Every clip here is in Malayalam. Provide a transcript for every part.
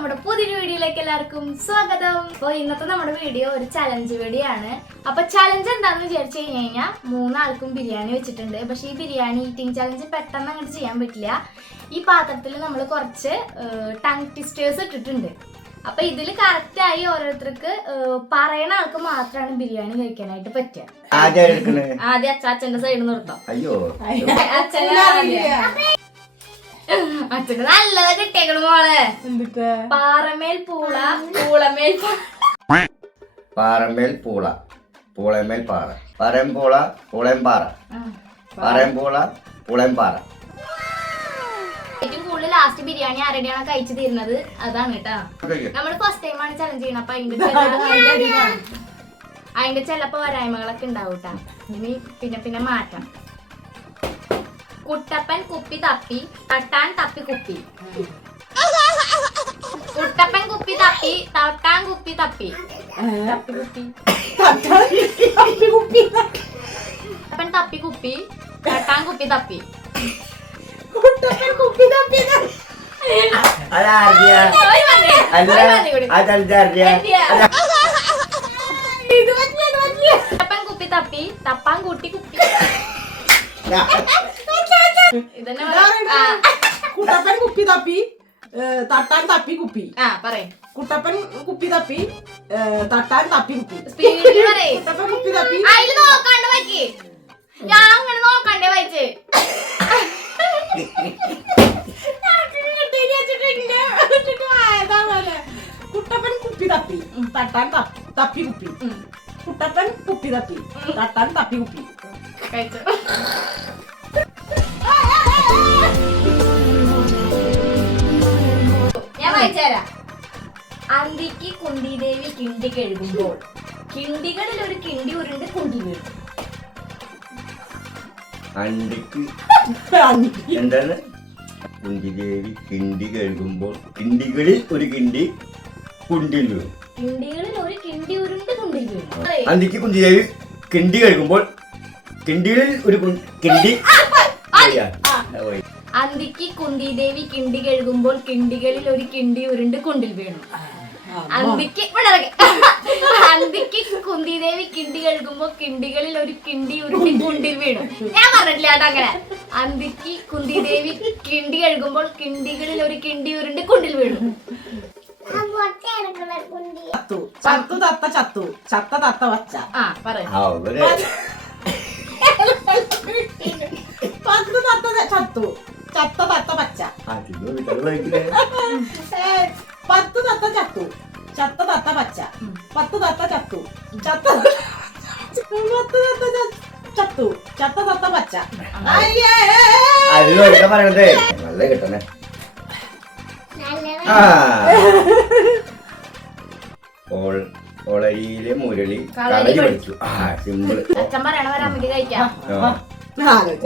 നമ്മുടെ പുതിയൊരു വീഡിയോയിലേക്ക് എല്ലാവർക്കും സ്വാഗതം. അപ്പോൾ ഇന്നത്തെ നമ്മുടെ വീഡിയോ ഒരു ചലഞ്ച് വീഡിയോ ആണ്. അപ്പൊ ചലഞ്ച് എന്താണെന്ന് വിചാരിച്ചു കഴിഞ്ഞാൽ മൂന്നാൾക്കും ബിരിയാണി വെച്ചിട്ടുണ്ട്. പക്ഷെ ഈ ബിരിയാണി ഈറ്റിംഗ് ചലഞ്ച് പെട്ടെന്ന് അങ്ങോട്ട് ചെയ്യാൻ പറ്റില്ല. ഈ പാത്രത്തിൽ നമ്മൾ കുറച്ച് ടങ് ട്വിസ്റ്റേഴ്സ് ഇട്ടിട്ടുണ്ട്. അപ്പൊ ഇതിൽ കറക്റ്റ് ആയി ഓരോരുത്തർക്ക് പറയണ ആൾക്ക് മാത്രമാണ് ബിരിയാണി കഴിക്കാനായിട്ട് പറ്റുക. ആദ്യം അച്ചാച്ചന്റെ സൈഡ് നിർത്താം. അച്ഛന് നല്ലത് കിട്ടിയേക്കണ മോളെ. പാറമേൽ പൂള പൂളമേൽ പാറമേൽ പൂള പൂളമേൽ പാറ പറം പൂള പൂളയം പാറ പറം പൂള പൂളയം പാറ. ഏറ്റവും കൂടുതൽ ലാസ്റ്റ് ബിരിയാണി ആരുടെയാണ് കഴിച്ചു തീരുന്നത് അതാണ് കേട്ടാ. നമ്മള് ഫസ്റ്റ് ടൈം ആണ് ചലഞ്ച് ചെയ്യണം. അപ്പൊ അതിന്റെ ചിലപ്പോ വരായ്മകളൊക്കെ ഉണ്ടാവും കേട്ടാ. ഇനി പിന്നെ മാറ്റാം. കുട്ടപ്പൻ കുപ്പി തപ്പി തട്ടാൻ തപ്പി കുപ്പി. കുട്ടപ്പൻ കുപ്പി തപ്പി തട്ടാൻ കുപ്പി തപ്പി കുട്ടപ്പൻ തപ്പി കുപ്പി തട്ടാൻ കുപ്പി തപ്പി. കുട്ടപ്പൻ കുപ്പി തപ്പി കുട്ടപ്പൻ കുപ്പി തപ്പി തപ്പാൻ കൂട്ടി കുപ്പി. കുട്ടപ്പൻ കുപ്പി തപ്പി തട്ടാൻ തപ്പി കുപ്പി. കുട്ടപ്പൻ കുപ്പി തപ്പി തട്ടാൻ തപ്പി കുപ്പി. കുട്ടപ്പൻ കുപ്പി തപ്പി നോക്കാണ്ട് വായിക്കേ. ഞാൻ അങ്ങനെ നോക്കണ്ടേ വായിച്ചേ. കുട്ടപ്പൻ കുപ്പി തപ്പി തട്ടാൻ തപ്പി കുപ്പി. കുട്ടപ്പൻ കുപ്പി തപ്പി തട്ടാൻ തപ്പി കുപ്പി. ഞാൻ വായിച്ചുതരാം. അന്തിക്ക് കുന്തിദേവി കിണ്ടി കഴുകുമ്പോൾ കിണ്ടികളിൽ ഒരു കിണ്ടി ഉരുണ്ട് കുണ്ടി വീഴും. അണ്ടിക്ക് എന്താണ്? കുന്തിദേവി കിണ്ടി കഴുകുമ്പോൾ കിണ്ടികളിൽ ഒരു കിണ്ടി കുണ്ടിൽ വീഴും. കിണ്ടികളിൽ ഒരു കിണ്ടി ഉരുണ്ട് കുണ്ടിൽ വീഴും. അന്തിക്ക് കുന്തിദേവി കിണ്ടി കഴുകുമ്പോൾ കിണ്ടികളിൽ ഒരു കിണ്ടി. അന്തിക്ക് കുന്തിദേവി കിണ്ടി കഴുകുമ്പോൾ കിണ്ടികളിൽ ഒരു കിണ്ടി ഉരുണ്ട് കുണ്ടിൽ വീണു. അന്തിക്ക് കുന്തിദേവി കിണ്ടി കഴുകുമ്പോ കിണ്ടികളിൽ ഒരു കിണ്ടി ഉരുണ്ടി കുണ്ടിൽ വീണു. ഞാൻ പറഞ്ഞിട്ടില്ല കേട്ടോ അങ്ങനെ. അന്തിക്ക് കുന്തിദേവി കിണ്ടി കഴുകുമ്പോൾ കിണ്ടികളിൽ ഒരു കിണ്ടി ഉരുണ്ട് കുണ്ടിൽ വീണു. ചത്തു തത്ത ചത്തു ചത്ത തത്ത വച്ച. പറയാം. പത്ത് തത്ത ചത്തു ചത്ത തത്ത പച്ച. പത്ത് തത്ത ചത്തു ചത്ത തത്ത പച്ച. പത്ത് തത്ത ചത്തു ചത്ത ചത്തു ചത്ത തത്ത പച്ച. പറയണേ നല്ല കിട്ടണേ. ഒളരിയിലെ മുരളി കളരി പഠിച്ചു. സിമ്പിള്. അച്ഛൻ പറയണ വരെ അമ്മയ്ക്ക് കഴിക്കാം.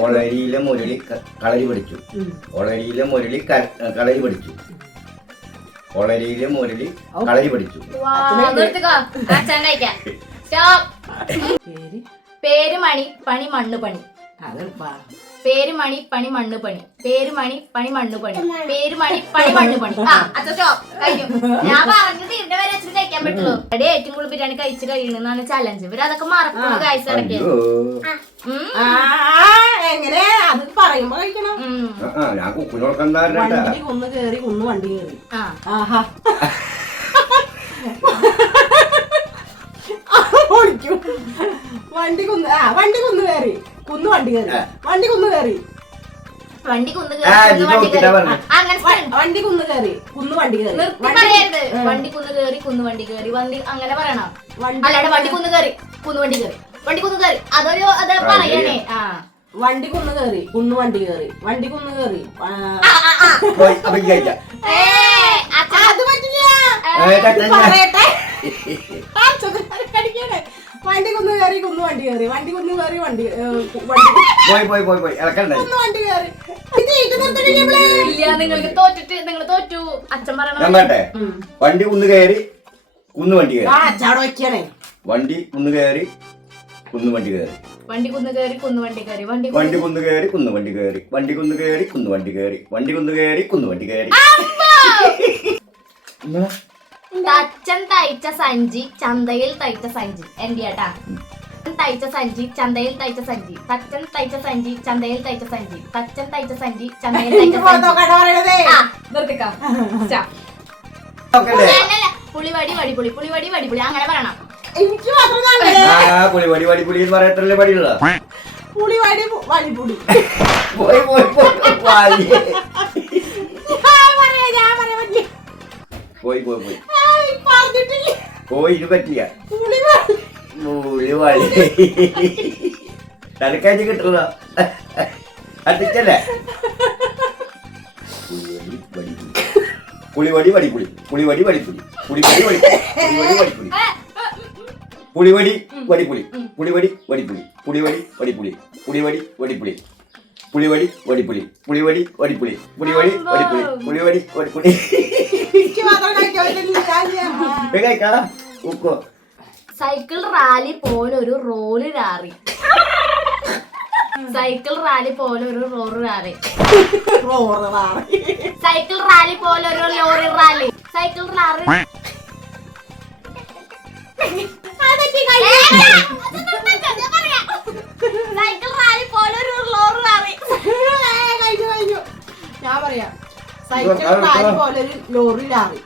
ഒളരിയിലെ മുരളി കളരി പഠിച്ചു. ഒളരിയിലെ മുരളി കളരി പഠിച്ചു. ഒളരിയിലെ മുരളി കളരി പഠിച്ചു. അച്ഛൻ കഴിക്കാം. പേര് മണി പണി മണ്ണ് പണി. പേര് മണി പണി മണ്ണ് പണി. പേര് മണി പണി മണ്ണ് പണി. പേര് മണി പണി മണ്ണ് പണി. അച്ഛൻ കഴിഞ്ഞു. ഞാൻ പറഞ്ഞു തീരുടെ വരെ അച്ഛന് കഴിക്കാൻ പറ്റുള്ളൂ. ഇവിടെ ഏറ്റവും കൂടുതൽ ബിരിയാണി കഴിച്ചു കഴിയണെന്നാണ് ചലഞ്ച്. ഇവര് അതൊക്കെ മറക്കുന്നു കാഴ്ച ഇടയ്ക്ക്. എങ്ങനെ അത് പറയുമ്പോ കഴിക്കണം. വണ്ടി കുന്ന് കേറി കുന്ന് വണ്ടി കേറി. വണ്ടി കുന്ന് കയറി കുന്ന് വണ്ടി കയറി. വണ്ടി കുന്ന് കയറി വണ്ടി കുന്ന് കയറി വണ്ടി കുന്ന് കയറി കുന്ന് വണ്ടി കയറി. വണ്ടി കുന്ന് കയറി കുന്ന് വണ്ടി കയറി. വണ്ടി അങ്ങനെ പറയണം. അല്ലാണ്ട് വണ്ടി കുന്ന് കയറി കുന്ന് വണ്ടി കയറി. വണ്ടി കുന്ന് കയറി അതൊരു അത് പറയണേ. വണ്ടി കുന്ന് കയറി കുന്ന് വണ്ടി കയറി. വണ്ടി കുന്ന് കയറി. അത് പറ്റില്ല. വണ്ടി കുന്ന് കയറി കുന്ന് വണ്ടി കയറി. വണ്ടി കുന്ന് കയറി വണ്ടി കുന്ന് വണ്ടി കയറി. ഇല്ല നിങ്ങൾക്ക് തോറ്റിട്ട് നിങ്ങൾ തോറ്റു. അച്ഛൻ പറയണ വണ്ടി കുന്ന് കയറി കുന്ന് വണ്ടി കയറി. അച്ചാടെ വയ്ക്കണേ. വണ്ടി കുന്ന് കയറി കുന്ന് വണ്ടി കയറി. വണ്ടി കുന്ന് കയറി കുന്ന് വണ്ടി കയറി. വണ്ടി കുന്ന് കയറി കുന്ന് വണ്ടി കയറി. വണ്ടി കുന്ന് കയറി കുന്ന് വണ്ടി കയറി. വണ്ടി കുന്ന് കയറി കുന്ന് വണ്ടി കയറി. തച്ചൻ തയ്ച്ച സഞ്ചി ചന്തയിൽ തയ്ച്ച സഞ്ചി എന്റെ ചേട്ടാ. തയ്ച്ച സഞ്ചി ചന്തയിൽ തയ്ച്ച സഞ്ചി. തച്ചൻ തയ്ച്ച സഞ്ചി ചന്തയിൽ തയ്ച്ച സഞ്ചി. തച്ചൻ തയ്ച്ച സഞ്ചി ചന്തയിൽ തയ്ച്ച സഞ്ചി. ആ നിർത്തിക്കാം. പുളിവടി വടിപുളി പുളിവടി വടിപുളി അങ്ങനെ പറയണം. എനിക്ക് മാത്രം പുളിവടി വടിപുളി എന്ന് പറയട്ടല്ലേ പടിയുള്ള പുളിവാടി വടിപുളി. പോയി പോയി പോയി പോയി പോയി പോയി പോയി പറഞ്ഞിട്ടില്ല. പോയി ഇത് പറ്റില്ല. പുളിവാടി പുളിവടി തലക്കാഴ്ച കിട്ടുന്ന അടിച്ചല്ലേ. പുളിവടി വടിപുളി പുളിവടി വടിപുളി പുളിവടി വടി പുളിവടി വടിപുളി പുളിവടി വടിപുളി പുളിവടി വടിപുളി പുളിവടി വടിപുളി പുളിവടി വടിപുളി പുളിവടി വടിപുളി പുളിവടി വടിപുളി പുളിവടി വടിപുളി പുളിവടി വടിപുളി. എനിക്ക് മാത്രം കഴിക്കാൻ പറ്റില്ല. കഴിക്കാ ഉക്കോ. സൈക്കിൾ റാലി പോലൊരു റോല് ലാറി. സൈക്കിൾ റാലി പോലൊരു റോറ് ലാറി. സൈക്കിൾ റാലി പോലൊരു lorry rally. Cycle rally cycle rally പോലൊരു ലോറി റാലി. ഞാൻ പറയാം. സൈക്കിൾ റാലി പോലൊരു ലോറി ലാറി.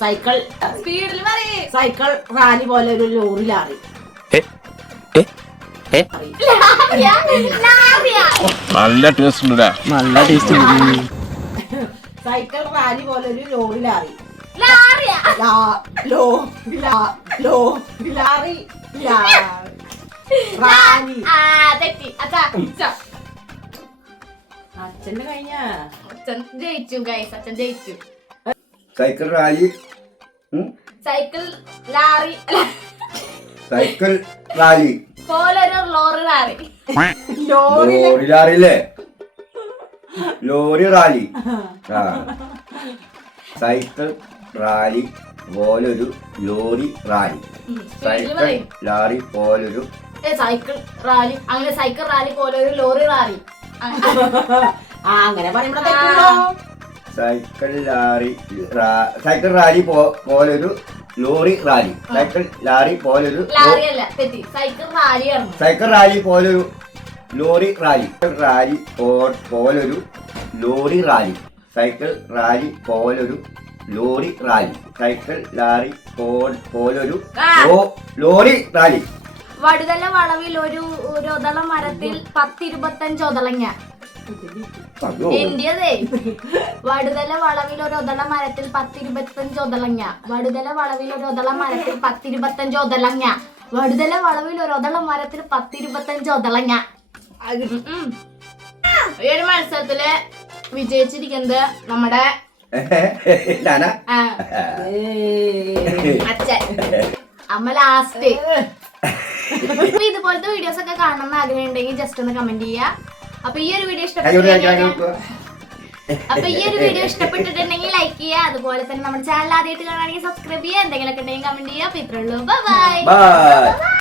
സൈക്കിൾ സ്പീഡിൽ പറയേ. സൈക്കിൾ റാലി പോലൊരു ലോറി ലാറി. നല്ല ടേസ്റ്റ് ഉണ്ട്. നല്ല ടേസ്റ്റ്. സൈക്കിൾ റാലി പോലൊരു ലോറി ലാറി. ലാറിയാ ലാറി റാലി. ആ തെറ്റി. അച്ഛാ അച്ഛന്റെ കഴിഞ്ഞ അച്ഛൻ ജയിച്ചു ഗൈസ്. അച്ഛൻ ജയിച്ചു. Cycle rally cycle lorry cycle rally പോലൊരു ലോറി റാലി. ലോറി ലോറി ലാറില്ലേ. Lorry rally. ആ സൈക്കിൾ റാലി പോലൊരു ലോറി റാലി. സൈക്കിൾ ലാറി പോലൊരു സൈക്കിൾ റാലി അങ്ങനെ സൈക്കിൾ റാലി പോലൊരു ലോറി റാലി. അങ്ങനെ പറയുമ്പോ തെറ്റുണ്ടോ? സൈക്കിൾ ലാറി സൈക്കിൾ റാലി പോലൊരു ലോറി റാലി. സൈക്കിൾ ലാറി പോലൊരു ലാറി അല്ല തെറ്റി. സൈക്കിൾ റാലിയാണ്. സൈക്കിൾ റാലി പോലൊരു ലോറി റാലി. റാലി പോലൊരു ലോറി റാലി. സൈക്കിൾ റാലി പോലൊരു ലോറി റാലി. സൈക്കിൾ ലാറി പോലൊരു ലോറി റാലി. വടുതല വളവിൽ ഒരു ഒതള മരത്തിൽ 10-25 ഒതളങ്ങ. എന്റേതേ. വടുതല വളവിൽ ഒരു ഒതള മരത്തിൽ 10-25 ഒതളങ്ങ. വടുതല വളവിൽ ഒരു ഒതള മരത്തിൽ 10-25 ഒതളങ്ങ. വടുതല വളവിൽ ഒരു ഒതള മരത്തിൽ 10-25 ഒതളങ്ങ. ഈ ഒരു മത്സരത്തില് വിജയിച്ചിരിക്കുന്നത് നമ്മുടെ അച്ഛൻ. അമ്മ ലാസ്റ്റ്. ഇതുപോലത്തെ വീഡിയോസ് ഒക്കെ കാണണമെന്ന് ആഗ്രഹം ഉണ്ടെങ്കിൽ ജസ്റ്റ് ഒന്ന് കമന്റ് ചെയ്യാ. അപ്പൊ ഈ ഒരു വീഡിയോ ഇഷ്ടപ്പെട്ടിട്ടുണ്ടെങ്കിൽ ലൈക്ക് ചെയ്യുക. അതുപോലെ തന്നെ നമ്മുടെ ചാനൽ ആദ്യമായിട്ട് കാണുകയാണെങ്കിൽ സബ്സ്ക്രൈബ് ചെയ്യുക. എന്തെങ്കിലുമൊക്കെ ഉണ്ടെങ്കിൽ കമന്റ് ചെയ്യുക. അപ്പൊ ഇത്രയുള്ളൂ. ബൈ.